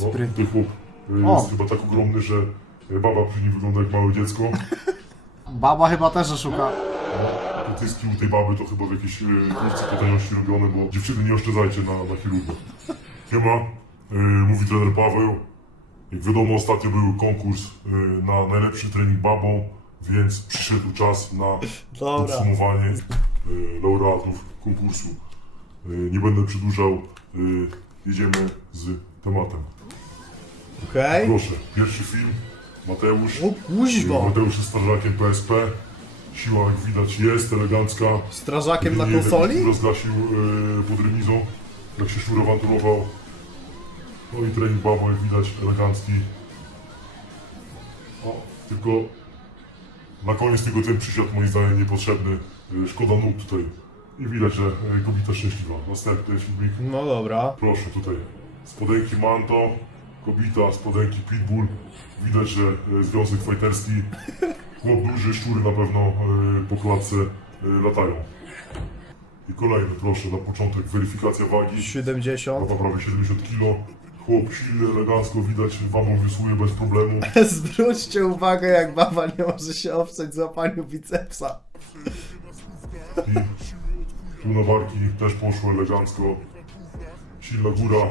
No, Sprytny. ten chłop O. jest chyba tak ogromny, że baba przy nim wygląda jak małe dziecko. Baba chyba też szuka. No, tyski u tej baby to chyba w jakiejś y, kurce po tajności robione, bo dziewczyny nie oszczędzajcie na, na chirurga. Siema, y, mówi trener Paweł. Jak wiadomo, ostatnio był konkurs y, na najlepszy trening babą, więc przyszedł czas na Dobra. podsumowanie laureatów konkursu. Nie będę przedłużał, jedziemy z tematem. Okej. Proszę, pierwszy film, Mateusz. O kuźwa. Mateusz jest strażakiem PSP. Siła, jak widać, jest elegancka. Strażakiem na Jedynie konsoli? Rozgasił e, pod remizą, jak się szczur awanturował. No i trening babo, jak widać, elegancki. O, tylko na koniec tylko ten przysiad moim zdaniem niepotrzebny. E, szkoda nóg tutaj. I widać, że e, kobieta szczęśliwa. Następny filmik. No dobra. Proszę tutaj. Spodenki Manto, kobita, spodenki Pitbull. Widać, że e, związek fajterski. Chłop duży, szczury na pewno e, po klatce e, latają. I kolejny, proszę, na początek weryfikacja wagi. 70. Waga prawie 70 kg. Chłop silny, elegancko, widać, wamą wiosłuje bez problemu. Zwróćcie uwagę, jak baba nie może się oprzeć złapaniu bicepsa. I tu na barki też poszło elegancko. Silna góra,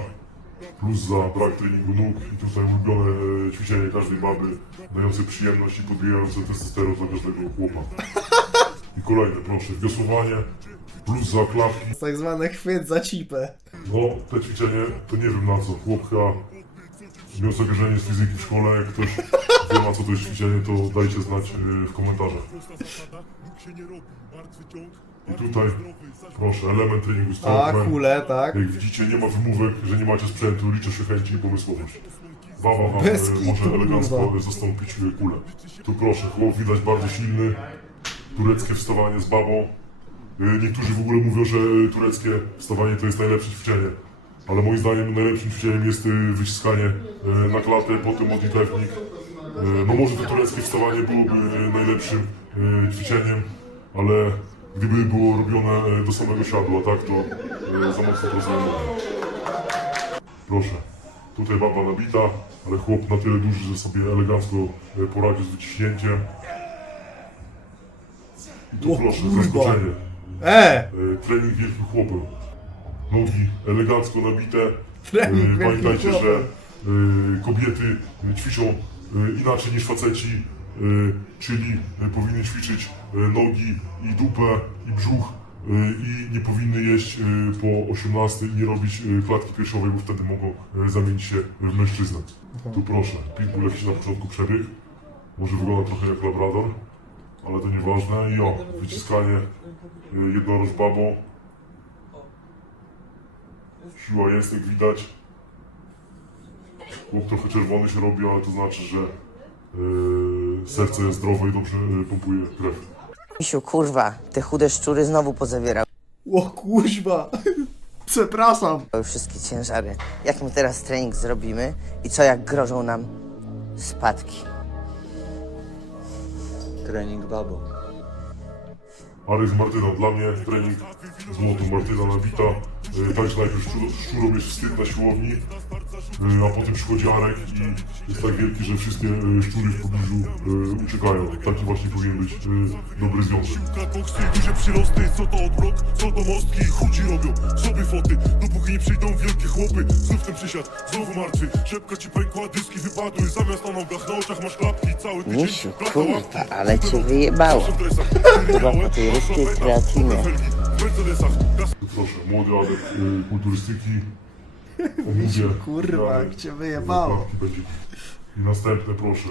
plus za brak treningu nóg. I tutaj ulubione e, ćwiczenie każdej baby, dające przyjemność i podbijające testosteron dla każdego chłopa. I kolejne, proszę, wiosłowanie, plus za klapki. Tak zwane chwyt za cipę. No, te ćwiczenie to nie wiem na co. Chłop chyba miał zagrożenie z fizyki w szkole. Jak ktoś wie na co to jest ćwiczenie, to dajcie znać e, w komentarzach. I tutaj, proszę, element treningu A, strongman. kule, tak. Jak widzicie, nie ma wymówek, że nie macie sprzętu, liczy się chęci i pomysłowość. Baba wam Bez e, kitu, może elegancko kurwa. zastąpić e, kulę. Tu proszę, chłop widać bardzo silny, tureckie wstawanie z babą. E, Niektórzy w ogóle mówią, że e, tureckie wstawanie to jest najlepsze ćwiczenie. Ale moim zdaniem najlepszym ćwiczeniem jest e, wyciskanie e, na klatę, potem modlitewnik. E, No może to tureckie wstawanie byłoby e, najlepszym e, ćwiczeniem, ale gdyby było robione e, do samego siadła, tak, to e, za mocno pracują nogi. Proszę, tutaj baba nabita, ale chłop na tyle duży, że sobie elegancko e, poradził z wyciśnięciem. I tu O proszę, kurwa. zaskoczenie. E! E, trening wielkim chłopem. Nogi elegancko nabite. Trening E, wielkim Pamiętajcie, chłopem. że e, kobiety ćwiczą e, inaczej niż faceci, czyli e, powinny ćwiczyć e, nogi i dupę i brzuch e, i nie powinny jeść e, po 18 i nie robić e, klatki piersiowej, bo wtedy mogą e, zamienić się w mężczyznę. Tu proszę, pitbull jakiś na początku przebieg. Może wygląda trochę jak labrador, ale to nieważne. I o, wyciskanie e, jednoroż babą. Siła jest, jak widać. Chłop trochę czerwony się robi, ale to znaczy, że e, serce jest zdrowe i dobrze e, pompuje krew. Misiu, kurwa, te chude szczury znowu pozawierały O kuźwa. Przepraszam. wszystkie ciężary. Jak my teraz trening zrobimy i co jak grożą nam spadki? Trening babą. Ares Martyna, dla mnie trening złoto. Martyna nabita, e, tańczy najpierw szczur, szczurom jest wstyd na siłowni, a potem przychodzi Arek i jest tak wielki, że wszystkie e, szczury w pobliżu e, uciekają. Taki właśnie powinien być e, dobry związek. Klatboxy, duże przyrosty, co to odwrot, co to mostki? Chudzi robią sobie foty, dopóki nie przyjdą wielkie chłopy Znów ten przysiad, znowu martwy. Szepka ci pękła, dyski wypadły. Zamiast na nogach, na oczach masz klapki. Cały tydzień, Misiu, kurwa, ale cię wyjebało. Chyba po tej ruskiej kreatynie. Proszę, młody adept e, kulturystyki. Omówię. Kurwa, jak cię wyjebało. Będzie. I następne, proszę.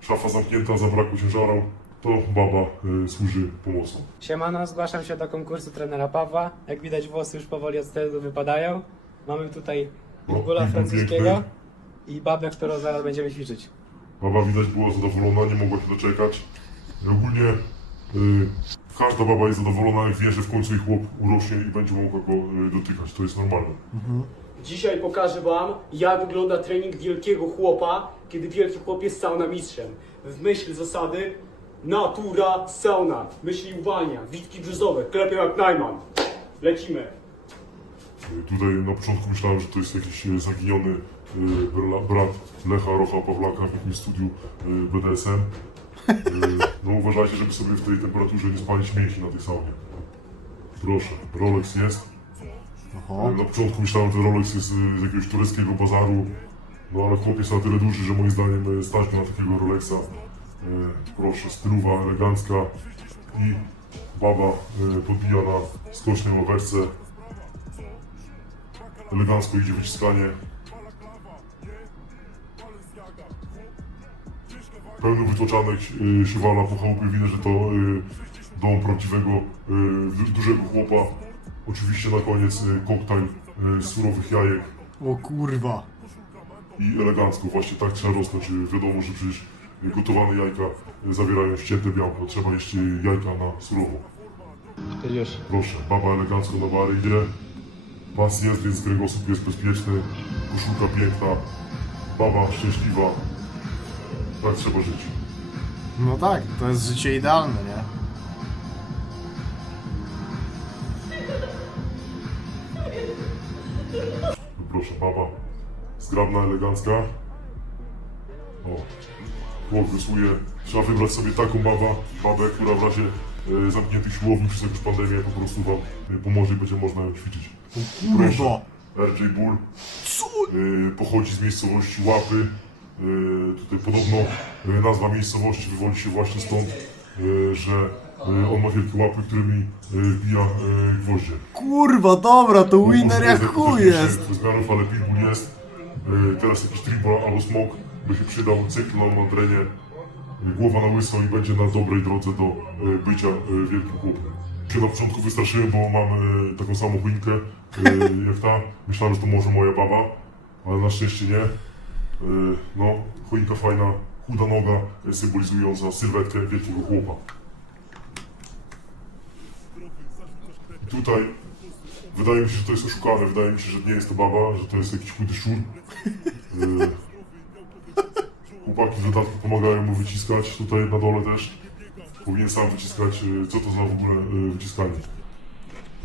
Szafa zamknięta, zabrakło ciężaru. To baba e, służy pomocą. Siemano, zgłaszam się do konkursu trenera Pawła. Jak widać włosy już powoli od stylu wypadają. Mamy tutaj No, Pitbulla pitbull francuskiego piękny. i babę, którą zaraz będziemy ćwiczyć. Baba widać była zadowolona, nie mogła się doczekać. I ogólnie y, każda baba jest zadowolona, jak wie, że w końcu jej chłop urośnie i będzie mogła go y, dotykać. To jest normalne. Dzisiaj pokażę Wam, jak wygląda trening wielkiego chłopa, kiedy wielki chłop jest sauna mistrzem. W myśl zasady natura sauna. Myśli uwalnia, witki brzuzowe, klepią jak Najman. Lecimy. Y, tutaj na początku myślałem, że to jest jakiś y, zaginiony bra- brat Lecha Rocha Pawlaka w jakimś studiu BDSM. No uważajcie, żeby sobie w tej temperaturze nie spalić mięśni na tej saunie. Proszę, Rolex jest. Oho. Na początku myślałem, że Rolex jest y, z jakiegoś tureckiego bazaru, no ale chłop jest na tyle duży, że moim zdaniem y, stać na takiego Rolexa. Y, Proszę, stylowa, elegancka i baba podbija na skocznej ławeczce. Elegancko idzie wyciskanie. Pełno wytłoczanek y, siwala po chałupie, widać, że to dom prawdziwego, du- dużego chłopa. Oczywiście na koniec y, koktajl y, surowych jajek O kurwa. i elegancko, właśnie tak trzeba rosnąć. Y, Wiadomo, że przecież y, gotowane jajka y, zawierają ścięte białko, trzeba jeść y, jajka na surowo. Już. Proszę, baba elegancko na bary idzie. Pas jest, więc kręgosłup jest bezpieczny. Koszulka piękna. Baba szczęśliwa. Tak trzeba żyć. No tak, to jest życie idealne, nie? Zgrabna, elegancka. O. Chłop wysłuje. Trzeba wybrać sobie taką baba, babę, która w razie e, zamkniętych siłowni przez jakąś pandemię po prostu wam e, pomoże i będzie można ją ćwiczyć. Kurwa. RJ Bull. Y, pochodzi z miejscowości Łapy. Y, tutaj podobno y, nazwa miejscowości wywodzi się właśnie stąd, y, że y, on ma wielkie łapy, którymi y, wbija y, gwoździe. Kurwa, dobra, to winner Może jak chuj jest jest. Bez zmianów, ale Pitbull jest. Y, teraz jakiś triple albo smoke by się przydał. Cykl na Mandrenie. Y, Głowa na łyso i będzie na dobrej drodze do y, bycia wielkim chłopem. Się na początku wystraszyłem, bo mam taką samą choinkę y, jak ta. Myślałem, że to może moja baba, ale na szczęście nie. No, choinka fajna, chuda noga, symbolizująca sylwetkę wielkiego chłopa. I tutaj wydaje mi się, że to jest oszukane, wydaje mi się, że nie jest to baba, że to jest jakiś chudy szczur. Y, Chłopaki w dodatku pomagają mu wyciskać, tutaj na dole też. Powinien sam wyciskać, y, co to za w ogóle y, wyciskanie.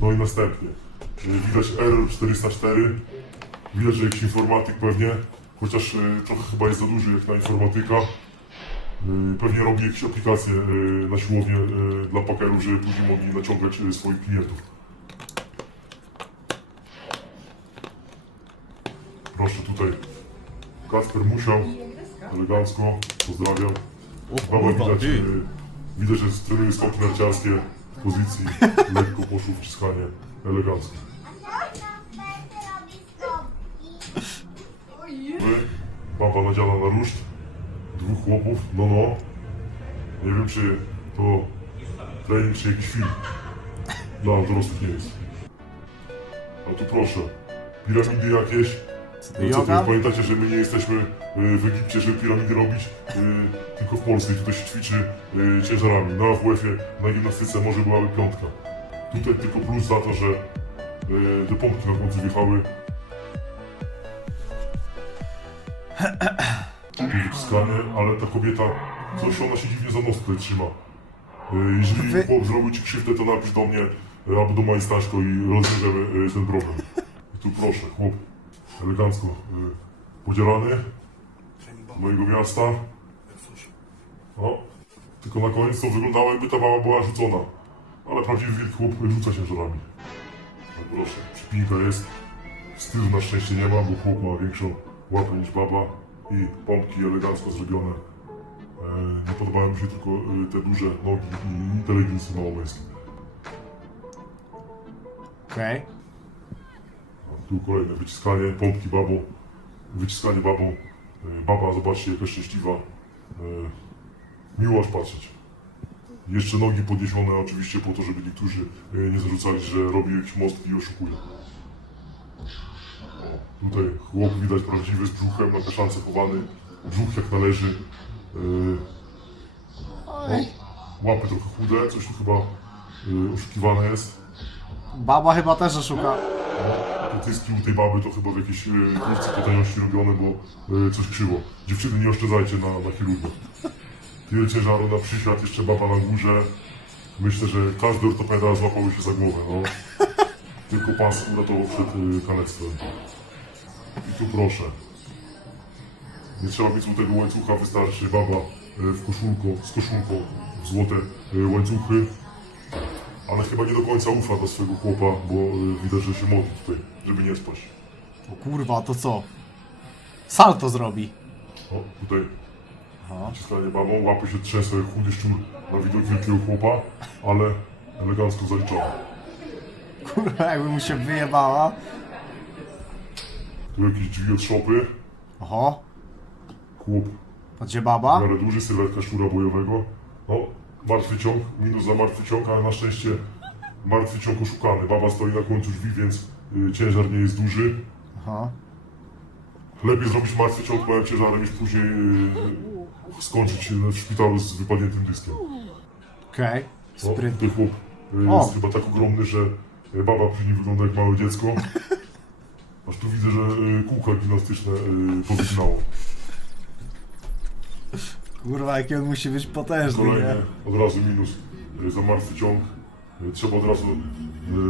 No i następnie. y, Widać R404. Widać, że jakiś informatyk pewnie, chociaż y, trochę chyba jest za duży jak na informatyka. Pewnie robi jakieś aplikacje na siłownię dla pakerów, żeby później mogli naciągać swoich klientów. Proszę tutaj. Kasper musiał. Elegancko. Pozdrawiam. Baba widać, y, widać, że trenuje skoki narciarskie w pozycji. Lekko poszło wciskanie. Elegancko. Wy, baba nadziana na ruszt. Dwóch chłopów. No no. Nie wiem czy to trening czy jakiś film. Dla dorosłych nie jest. A tu proszę. Piramidy jakieś. Co No ty, co pamiętacie, że my nie jesteśmy y, w Egipcie, żeby piramidy robić, y, tylko w Polsce i tutaj się ćwiczy y, ciężarami. Na AWF-ie, na gimnastyce może byłaby piątka. Tutaj tylko plus za to, że y, te pompki na końcu wjechały. Wyciskanie, ale ta kobieta, coś ona się dziwnie za nos tutaj trzyma. Y, Jeżeli Wy- chłop zrobił ci krzywdę, to napisz do mnie y, albo do Maj Staszko i rozwiążemy y, ten problem. I tu proszę, chłop elegancko y, podzielany z mojego miasta. O, tylko na koniec to wyglądało jakby ta baba była rzucona. Ale prawdziwy wielki chłop rzuca ciężarami. No proszę, przypinka jest. Stylu na szczęście nie ma, bo chłop ma większą łapę niż baba. I pompki elegancko zrobione. E, nie podobają mi się tylko y, te duże nogi i te leginsy małomęskie. Okej. Tu kolejne wyciskanie, pompki babą, wyciskanie babą. E, Baba, zobaczcie jaka szczęśliwa. E, Miło aż patrzeć. Jeszcze nogi podniesione oczywiście po to, żeby niektórzy e, nie zarzucali, że robi jakiś most i oszukuje. O, tutaj chłop widać prawdziwy z brzuchem na kaszance chowany. Brzuch jak należy. E, o, łapy trochę chude, coś tu chyba oszukiwane jest. Baba chyba też oszuka. Tyski u tej baby to chyba w jakiejś e, kurce po tajności robione, bo e, coś krzywo. Dziewczyny nie oszczędzajcie na, na chirurga. Tyle ciężaru na przysiad, jeszcze baba na górze. Myślę, że każdy ortopeda złapałby się za głowę, no. Tylko pas uratował przed e, kalectwem. I tu proszę. Nie trzeba mieć złotego łańcucha, wystarczy baba e, w koszulko, z koszulką w złote łańcuchy. Ale chyba nie do końca ufa do swojego chłopa, bo e, widać, że się modli tutaj, żeby nie spać. O kurwa, to co? Salto zrobi. O, tutaj Aha. Ciskanie babą, łapy się trzęsą jak chudy szczur na widok wielkiego chłopa, ale elegancko zaliczone. Kurwa, jakby mu się wyjebała. Tu jakieś drzwi od szopy, Oho, chłop to gdzie w baba? miarę duży, sylwetka szczura bojowego. No, martwy ciąg, minus za martwy ciąg, ale na szczęście martwy ciąg oszukany. Baba stoi na końcu drzwi, więc y, ciężar nie jest duży. Aha. Lepiej zrobić martwy ciąg małym ciężarem niż później y, skończyć w szpitalu z wypadniętym dyskiem. Okej, No, sprytny. ten chłop y, O. jest chyba tak ogromny, że y, baba przy nim wygląda jak małe dziecko. Aż tu widzę, że y, kółka gimnastyczne y, powyginało. Kurwa, jaki on musi być potężny, nie? Kolejny od razu minus y, za martwy ciąg. Y, Trzeba od razu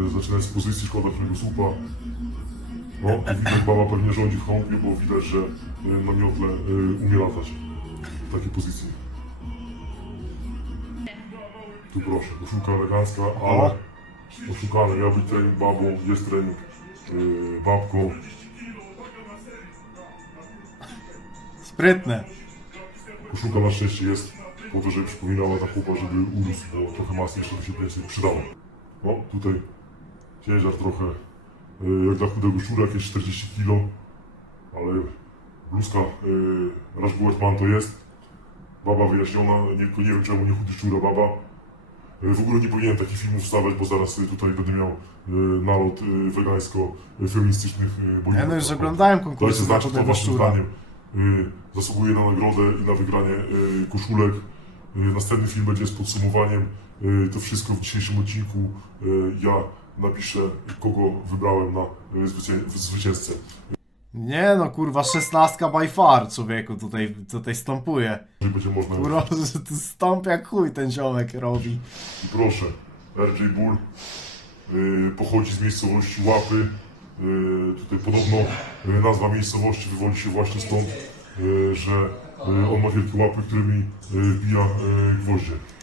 y, zaczynać z pozycji, szkoda którego słupa. No, widać, baba pewnie rządzi w chąpie, bo widać, że na miotle y, umie latać w takiej pozycji. Tu proszę, koszulka elegancka, ale oszukany, miał być trening babą, jest trening y, babką. Sprytne. Koszulka na szczęście jest po to, żeby przypominała ta chłopa, żeby urósł, bo trochę masy jeszcze by się więcej przydało. No, tutaj ciężar trochę y, jak dla chudego szczura, jakieś 40 kg, ale bluzka y, Rush Buertman to jest. Baba wyjaśniona, nie, nie wiem czemu nie chudy szczura baba. Y, W ogóle nie powinienem takich filmów wstawiać, bo zaraz y, tutaj będę miał y, nalot y, wegańsko-feministycznych y, Ja no już oglądałem Dajcie konkursy znać, na kto tego waszym zdaniem zasługuje na nagrodę i na wygranie y, koszulek. Y, następny film będzie z podsumowaniem. Y, to wszystko w dzisiejszym odcinku. Ja napiszę, kogo wybrałem na zwycię- zwycięzcę. Nie no, kurwa, szesnastka by far, człowieku, tutaj, tutaj stąpuje. Będzie można. Kurwa, że stąp jak chuj ten ziomek robi. I proszę, RJ Bull y, pochodzi z miejscowości Łapy. Y, tutaj podobno y, nazwa miejscowości wywodzi się właśnie stąd, y, że on ma wielkie łapy, którymi wbija y, gwoździe.